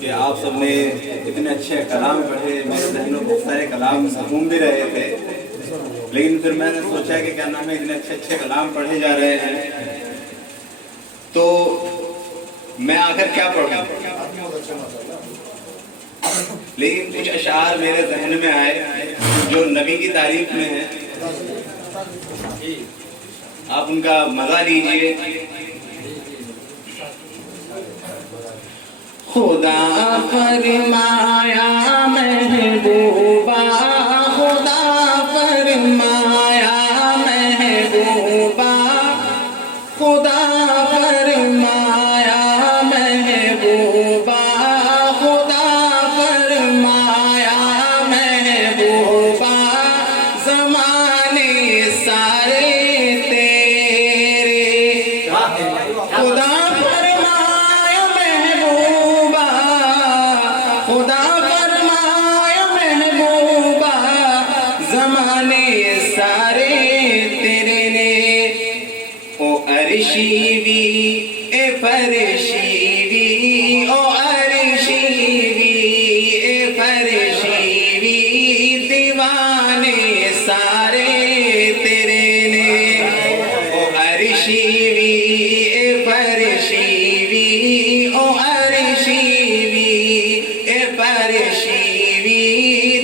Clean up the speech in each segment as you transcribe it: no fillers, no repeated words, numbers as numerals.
कि आप सबने इतने अच्छे कलाम पढ़े, मेरे जहन में बहुत सारे कलाम घूम भी रहे थे, लेकिन फिर मैंने सोचा कि क्या नाम है, इतने अच्छे अच्छे कलाम पढ़े जा रहे हैं तो मैं आकर क्या पढ़ूं। लेकिन कुछ अशार मेरे जहन में आए जो नबी की तारीफ में है, आप उनका मजा लीजिए। खुदा फरमाया महबूबा, खुदा फरमाया महबूबा, खुदा फरमाया महबूबा, खुदा फरमाया महबूबा, ज़माने सारे तेरे। खुदा फरमाया महबूबा, खुदा फरमाया महबूबा, ज़माने सारे तेरे ने। ओ अर्शी भी ए फरशी भी, ओ अर्शी भी ए फरशी भी, दीवाने सारे तेरे ने। ओ अर्शी भी ए फरशी भी, ओ अर्शी भी ए फरशी भी,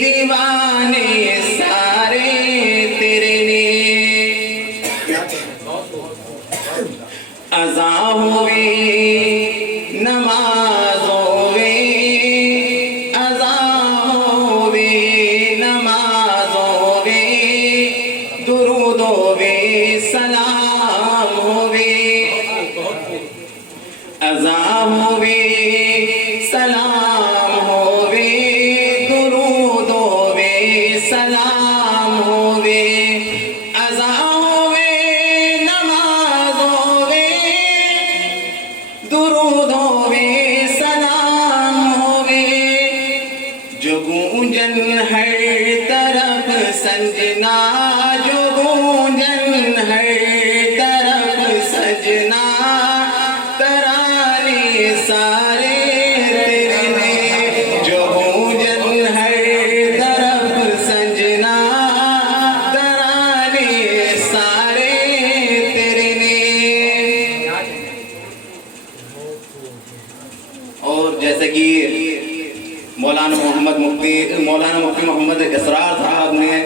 दीवाने सारे तेरे ने। अज़ा हुए नमाज होवे, अज़ा होवे नमाज होवे, दुरूद होवे सलाम होवे। अज़ा होवे सलाम होवे, दुरूद होवे सलाम होवे। अज़ा होवे नमाज होवे, दुरूद होवे सलाम होवे, जो गूंजन हर तरफ सजना, जो गूंजन हर तरफ सजना, तराने सारे तेरे ने। जो गूंजन हर तरफ सजना, तराने सारे तेरे ने। और जैसे कि मौलाना मुफ्ती मोहम्मद इसरार साहब ने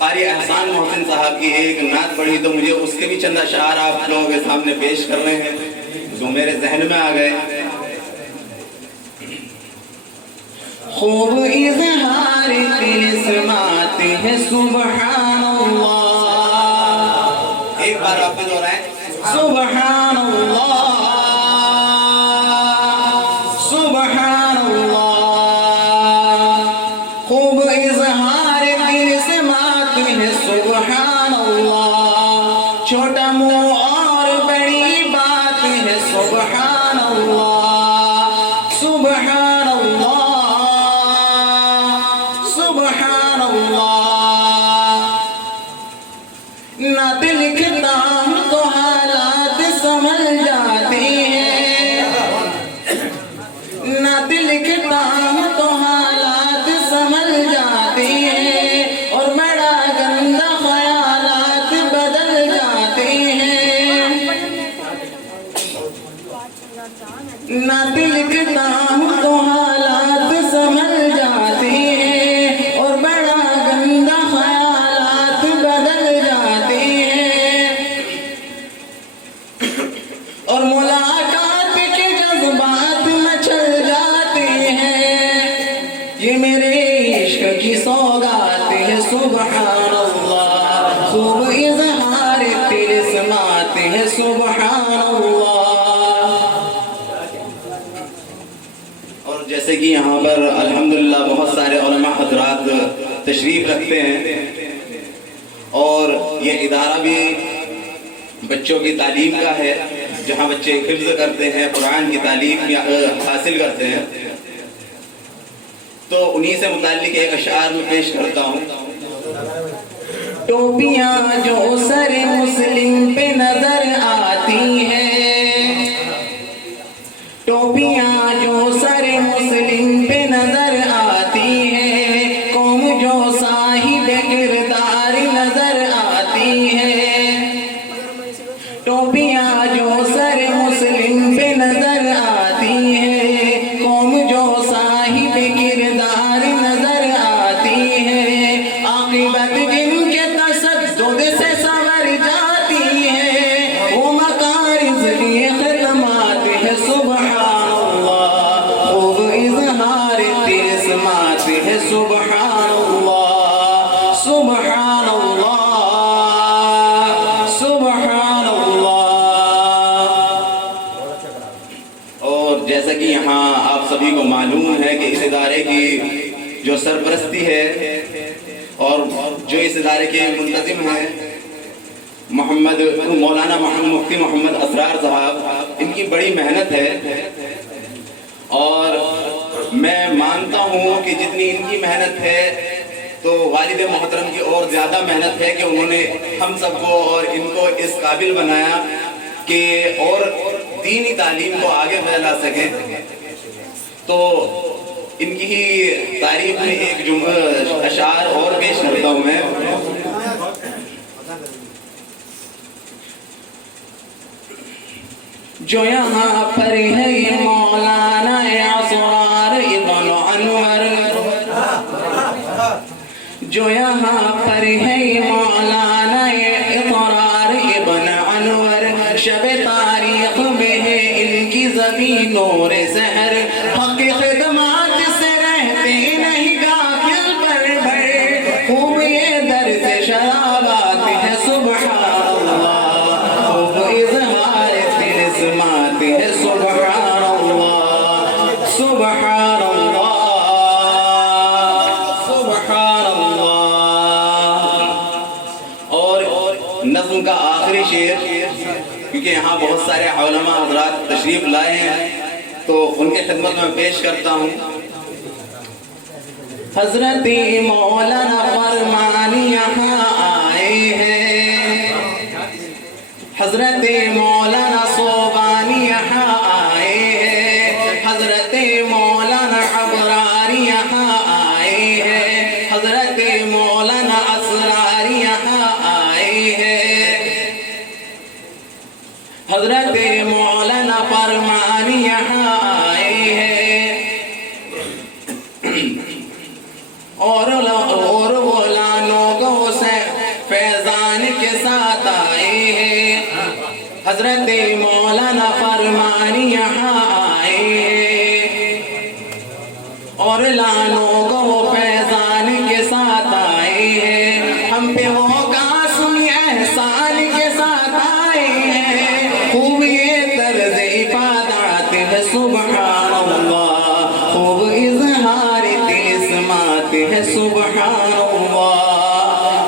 कारी एहसान मोहसिन साहब की एक नात पढ़ी, तो मुझे उसके भी चंद अशार आप लोगों के सामने पेश कर रहे हैं जो मेरे जहन में आ गए। खूब इज़हार तिस्मात है सुबहान अल्लाह। एक बार वापस हो रहा है, सुबहान अल्लाह, सुबहान अल्लाह। खूब इज़हार तिस्मात है सुबहान अल्लाह। छोटा मुंह और बड़ी बात है सुबहान अल्लाह, सुबहान अल्लाह, सुबहान अल्लाह। नात लिखता हूँ तो हालात समझ जाते हैं, नात लिखता हूँ तो हालात समझ जाते हैं, और बड़ा गंदा ख्यालात बदल जाते हैं। नात लिखता हूँ तो हालात समझ जाते हैं, और बड़ा गंदा ख्यालात बदल जाते हैं। और मुलाकात के जज्बात मचल जाते हैं, ये मेरे इश्क की सौगात है सुबहान अल्लाह। खूब इज़हार तिस्मात है सुबहान अल्लाह। और जैसे कि यहाँ पर अल्हम्दुलिल्लाह बहुत सारे उलमा हज़रात तशरीफ रखते हैं, और ये इदारा भी बच्चों की तालीम का है, जहाँ बच्चे हिफ्ज़ करते हैं, कुरान की तालीम हासिल करते हैं। तो उन्हीं से मुताल्लिक एक अशार में पेश करता हूँ। टोपियाँ जो सर मुस्लिम पे नजर आती हैं, टोपियाँ टोपियाँ जो सरे मुस्लिम पे नजर आती है, कौम जो साहिब किरदार नजर आती है। टोपियाँ जो सरे मुस्लिम पे नजर आती है, कौम जो साहिब किरदार नजर आती है। आक़िबत जिनके तसद्दुद से संवर जाती है, वो मकारिज़ लिए ख़िदमत है। सुबहानअल्लाह, खूब इज़हार तिस्मात है। सुबहानअल्लाह, सुबहानअल्लाह, सुबहानअल्लाह। और जैसा कि यहाँ आप सभी को मालूम है कि इस इदारे की जो सरपरस्ती है और जो इस इदारे के मुंतज़िम हैं मौलाना मुफ्ती मोहम्मद असरार साहब, इनकी बड़ी मेहनत है। और मैं मानता हूँ कि जितनी इनकी मेहनत है तो वालिद मोहतरम की और ज़्यादा मेहनत है कि उन्होंने हम सबको और इनको इस काबिल बनाया कि और दीनी तालीम को आगे फैला सकें। तो इनकी ही तारीफ में एक अशार और पेश करता हूँ मैं। जो यहाँ पर है ये मौलाना असरार इब्न अनवर, जो यहाँ पर है ये मौलाना असरार इब्न अनवर। शब तारीख में है इनकी ज़मीन नूर सहर, हक़ ख़िदमत से रहते नहीं गाफिल पर भर, खूब ये दर्द शराबात है। सुबहानअल्लाह, खूब इज़हार तिस्मात है। सुबहानअल्लाह, सुबहानअल्लाह, सुबहानअल्लाह। और नज़्म का आखिरी शेर, क्योंकि यहाँ बहुत सारे उलमा हज़रात तशरीफ लाए हैं तो उनके खिदमत में पेश करता हूँ। हज़रत मौलाना फरमानी यहाँ आए हैं, हज़रत मौलाना सोबानी यहाँ आए हैं, हज़रत मौलाना अबरारी यहाँ आए हैं, हज़रत मौलाना असरारी यहाँ आए हैं, हज़रत मौलाना फरमानी यहाँ आए हैं। और मौलानों को से फैजान के साथ आए हैं, हज़रत मौलाना फरमानी यहाँ आए हैं। और लानों को फैजान के साथ आए हैं, हम पे वो कासुम एहसान के साथ आए हैं, खूब ये तर्ज़ इबादत है। सुबहानअल्लाह, खूब इज़हार तिस्मात है। सुबहानअल्लाह,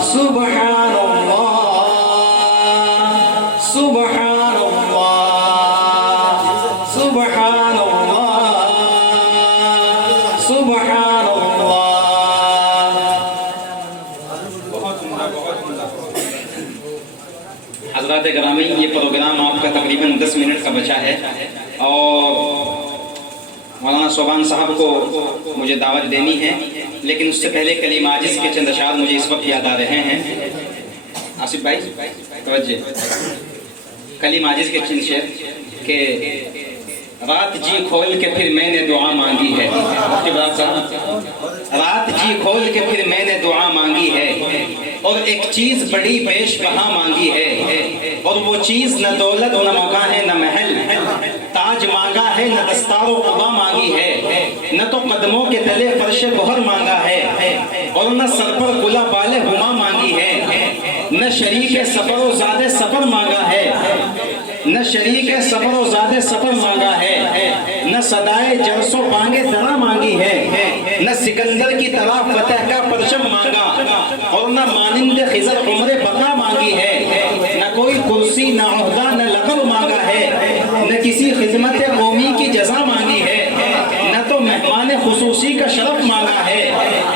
सुबहानअल्लाह, सुबहानअल्लाह, सुबहानअल्लाह, सुबहानअल्लाह। हज़रात गिरामी, ये प्रोग्राम आपका तकरीबन 10 मिनट का बचा है और मौलाना सोबान साहब को मुझे दावत देनी है, लेकिन उससे पहले कलीम आजिज़ के चंद अशार मुझे इस वक्त याद आ रहे हैं। आसिफ भाई तवज्जो, कलीम आजिज़ के चंद शेर के रात जी खोल के फिर मैंने दुआ मांगी है। रात जी खोल के फिर मैंने दुआ मांगी है और एक चीज बड़ी बेशबहा मांगी है, और वो चीज न दौलत न मौका है न महल, ताज मांगा है न दस्तारो क़ुबा मांगी है, न तो कदमों के तले फर्श बहर मांगा है और न सर पर गुला बाले हुमा मांगी है, न शरीक सफर ज़ादे सफर मांगा है, न शरीक सफर व ज़ादे सफर मांगा है, न सदाए जरसो बांगे दरा मांगी है, न सिकंदर की तरह फतह का परचम मांगा और न मानिंद खिज़र उम्र बका मांगी है, न कोई कुर्सी न ओहदा न लक़ब मांगा है, न किसी खिदमत कौमी की जज़ा मांगी है, न तो मेहमान खुसूसी का शरफ मांगा है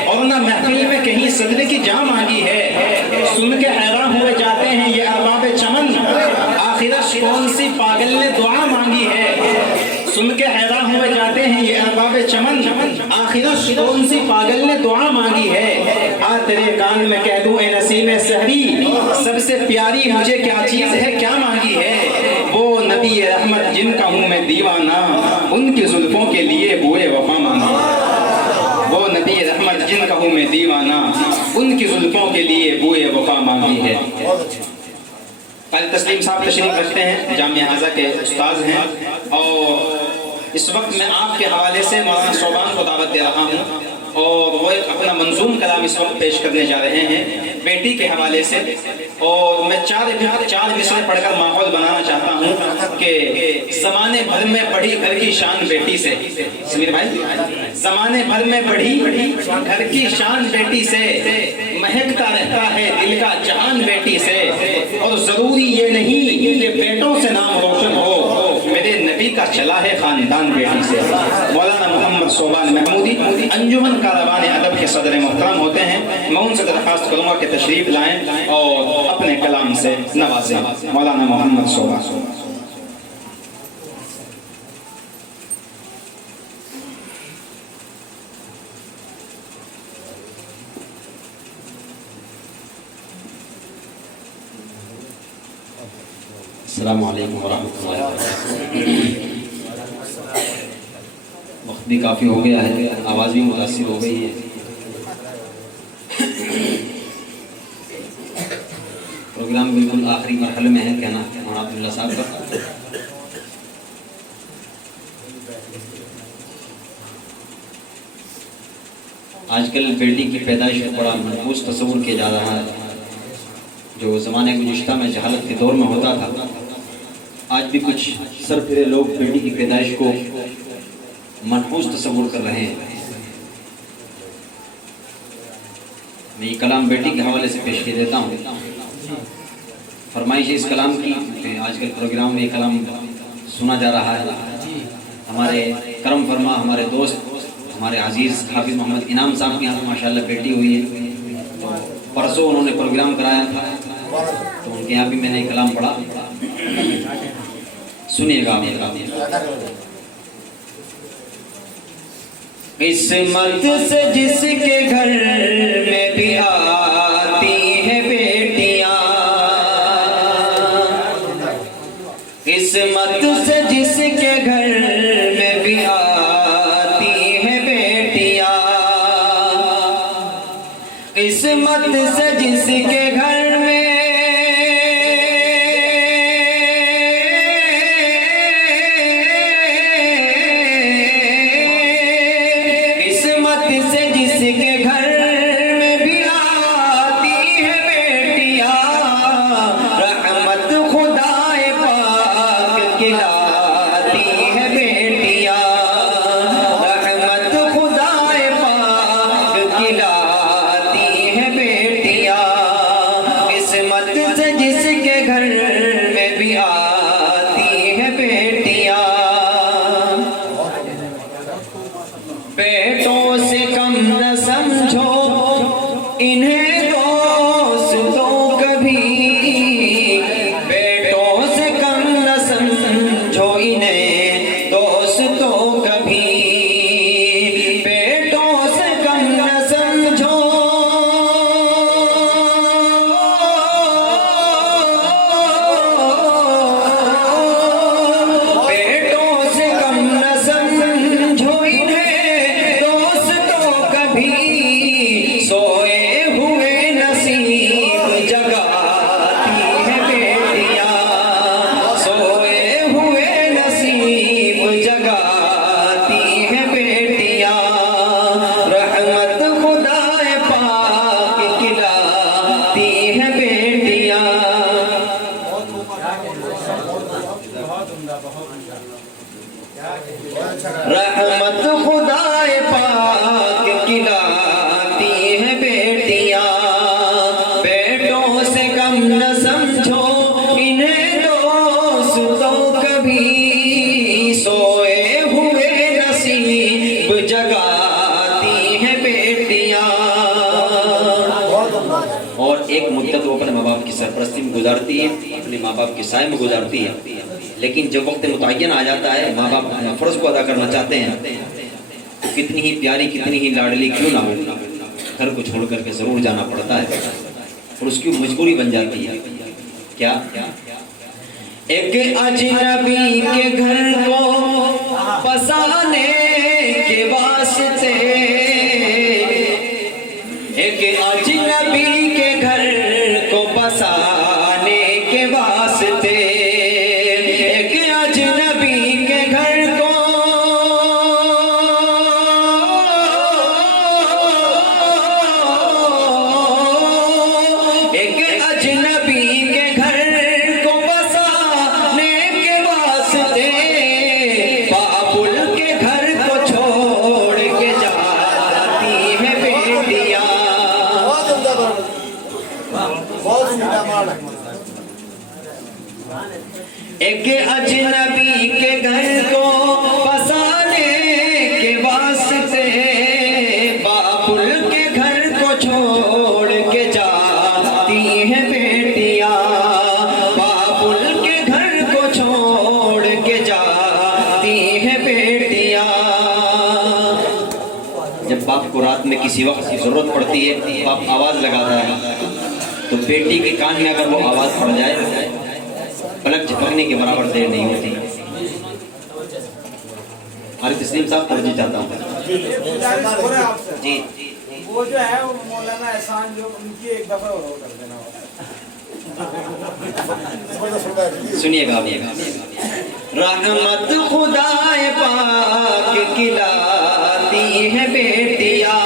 और न महफिल में कहीं सदर की जा मांगी है। सुन के हैरान हुए जाते हैं ये अरबाब चमन, आखिरत कौन सी पागल ने दुआ मांगी है। सुन के हैरान हुए आफताब चमन, आखिरत कौन सी पागल ने दुआ मांगी है। आ तेरे कान में कह दूं ए नसीम सहरी, सबसे प्यारी मुझे क्या चीज है क्या मांगी है। वो नबी रहमत जिनका हूँ मैं दीवाना, उनकी जुल्फों के लिए बुए वफा मांगी। वो नबी रहमत जिनका हूँ मैं दीवाना, उनकी जुल्फों के लिए बुए वफा मांगी है। काली तस्लीम साहब तशरीफ रखते हैं, जामिया हाजा के उस्ताद हैं, और इस वक्त मैं आपके हवाले से मौलाना सोबान को दावत दे रहा हूँ, और वो एक अपना मंजूम कलाम इस वक्त पेश करने जा रहे हैं बेटी के हवाले से। और मैं चार विषय पढ़कर माहौल बनाना चाहता हूँ कि ज़माने भर में बढ़ी घर की शान बेटी से। समीर भाई, ज़माने भर में बढ़ी घर की शान बेटी से, महकता रहता है दिल का जहान बेटी से। और ज़रूरी ये नहीं कि बेटों से नाम रोशन हो, मेरे नबी का चला है खानदान बेटी से। मौलाना मोहम्मद सोबान महमूदी अंजुमन कारवान अदब के सदर मोहतरम होते हैं। मैं उनसे दरख्वास्त करूँगा कि तशरीफ लाएं और अपने कलाम से नवाजें। मौलाना मोहम्मद सोबान। अस्सलामु अलैकुम वरहमतुल्लाहि वबरकातुहू। वक्त भी काफ़ी हो गया है, आवाज़ भी मुतासिर हो गई है। प्रोग्राम बिल्कुल आखिरी मरहले में है, कहना मौलाना अब्दुल्ला साहब का। आजकल बेटी की पैदाइश को बड़ा महफूज तस्वुर किया जा रहा है। जो ज़माने गुज़िश्ता में जहालत के दौर में होता था, आज भी कुछ सरफिरे लोग बेटी की पैदाइश को मनहूस तस्वुर कर रहे हैं। मैं ये कलाम बेटी के हवाले से पेश कर देता हूँ। फरमाइश इस कलाम की, आजकल प्रोग्राम में ये कलाम सुना जा रहा है। हमारे करम फरमा हमारे दोस्त, हमारे अजीज़ हाफिज़ मोहम्मद इनाम साहब के यहाँ तो माशाल्लाह बेटी हुई है। तो परसों उन्होंने प्रोग्राम कराया था, तो उनके यहाँ भी मैंने कलाम पढ़ा। सुनिएगा किस्मत से जिसके घर में भी आती है बेटियां, किस्मत से जिसके घर में भी आती है बेटियां, किस्मत से जिसके घर में रहमत खुदाए पाक खिलाती है बेटियां, बेटों से कम न समझो इन्हें दोस्तों कभी, सोए हुए नसीब जगाती है बेटियां। और एक मुद्दत वो अपने माँ बाप की सरपरस्ती में गुजारती है, अपने माँ बाप के साए में गुजारती है, लेकिन जब वक्त मुतय्यन आ जाता है, माँ बाप अपने फ़र्ज़ को अदा करना चाहते हैं, कितनी ही प्यारी कितनी ही लाडली क्यों ना हो, घर को छोड़ करके जरूर जाना पड़ता है और उसकी मजबूरी बन जाती है। क्या एक अजनबी के घर को बसाने के वास्ते, एक अजनबी के घर को बसाने के वास्ते, एक अजनबी के घर को एक अजनबी के घर को बसाने के वास्ते, बाबुल के घर को छोड़ के जाती है बेटियां। एक अजनबी के घर को बसाने के वास्ते, बाबुल के घर को छोड़ के जाती है बेटियां, बाबुल के घर को छोड़ के जाती है बेटियां। जब बाप को रात में किसी वक्त जरूरत पड़ती है, बाप आवाज लगाता है, तो बेटी के कान में अगर वो आवाज पड़ जाए, पलक झपकने के बराबर देर नहीं होती। हमारे तस्लीम साहब तर्जी चाहता हूँ जी। वो जो है वो मौलाना एहसान जो उनकी एक दफा और कर देना। सुनिएगा रहमत खुदाए पाक खिलाती है बेटियां,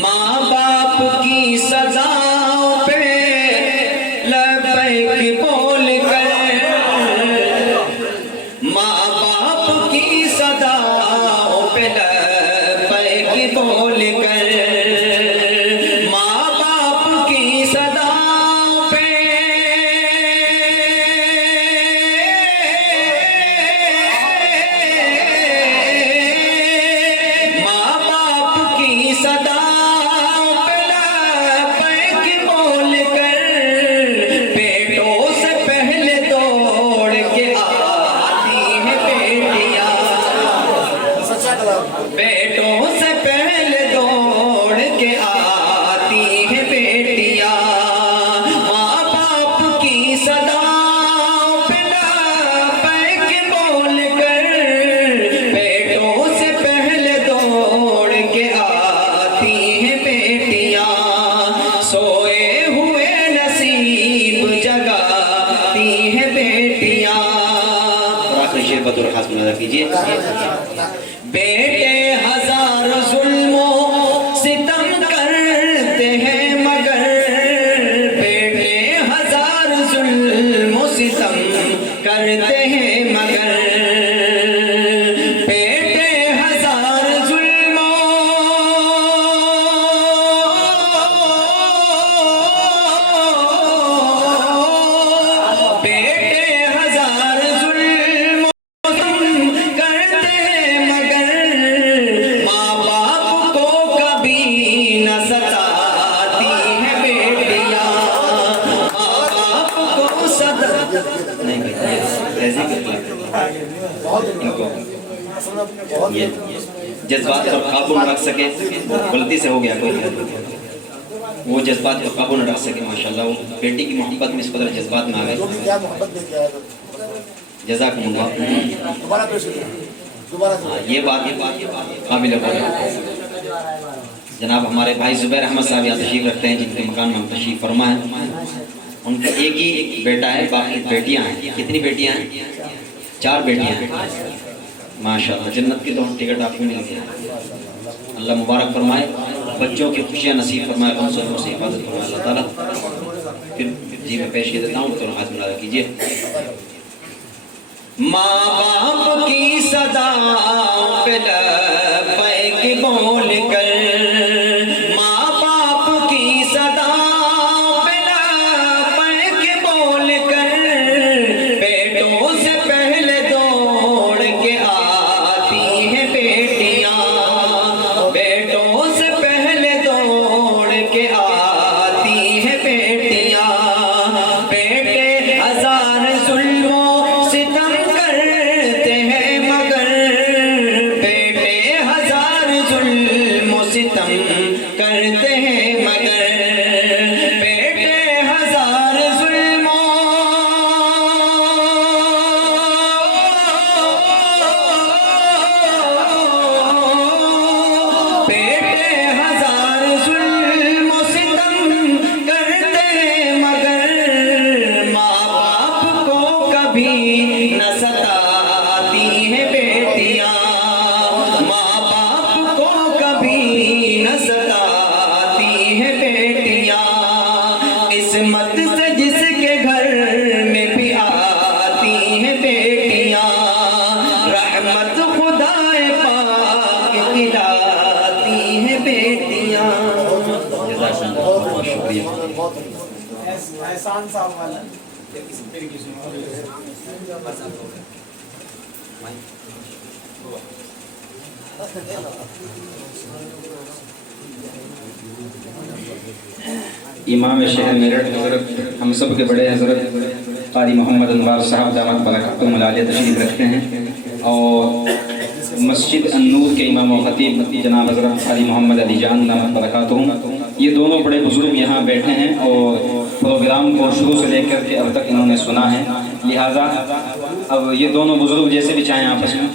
माँ बाप की सजाओं पे लबैक बोल कर, माँ बाप की सदाओं पे लबैक बोल कर, माँ बाप की सदाओं पे माँ बाप की सदाओं पे लबैक बोल कर, बेटों से पहले दौड़ के आती है बेटियां, बेटों से पहले दौड़ के आती है बेटियां, माँ बाप की सदाओं पे लबैक बोल कर, बेटों से पहले दौड़ के आती है बेटियां, सोए हुए नसीब जगाती है बेटियां। और आखिरी शेर बतौर खास मुलाजा कीजिए। बेटे हजार जुल्मों सितम करते हैं मगर, बेटे हजार जुल्मों सितम करते हैं मगर, बेटे हजार जुल्मों बेटे हजार जुल्मों करते हैं मगर, माँ बाप को कभी न सताती है बेटियां, माँ बाप को सदा नहीं भाई, ऐसे इनको ये जज्बात पर काबू न रख सके, गलती से हो गया कोई, वो जज्बात पर काबू न रख सके, माशाल्लाह वो बेटी की मोहब्बत में इस कदर जज्बात में आ गए। जज़ाकुमुल्लाह। हाँ, ये बात काबिल गौर है। जनाब हमारे भाई जुबैर अहमद साहब यहाँ तशरीफ रखते हैं, जिनके मकान में हम तशरीफ फरमा है। उनका एक ही बेटा है, बाकी बेटियां हैं। कितनी बेटियां हैं? 4 बेटियां हैं माशाल्लाह। जन्नत की तो टिकट आपको मिल गया, अल्लाह मुबारक फरमाए, बच्चों की खुशियाँ नसीब फरमाए, उन सबों से हिफाजत फरमाए अल्लाह ताला। फिर जी मैं पेश कर देता हूँ, तो हाथ मिला कीजिए। माँ बाप की सदाओं पे लबैक बोल कर, माँ बाप की सदाओं पे लबैक बोल कर, बेटों से पहले दौड़ के आती है बेटियां, बेटों से पहले दौड़ के आती है बेटियां, बेटे हजार जुल्मों सितम करते हैं एहसान साहब वाला। इमाम शहर मेरठ हज़रत हम सब के बड़े हज़रत कारी मोहम्मद अनवार साहब दामत बरकतुहुम आलिया तशरीफ रखते हैं और मस्जिद अन्नूर के इमाम व खतीब जनाब हज़रत कारी मोहम्मद अली जान दामत बरकतुहुम, ये दोनों बड़े बुजुर्ग यहाँ बैठे हैं और प्रोग्राम को शुरू से लेकर के अब तक इन्होंने सुना है, लिहाजा अब ये दोनों बुजुर्ग जैसे भी चाहें आपस में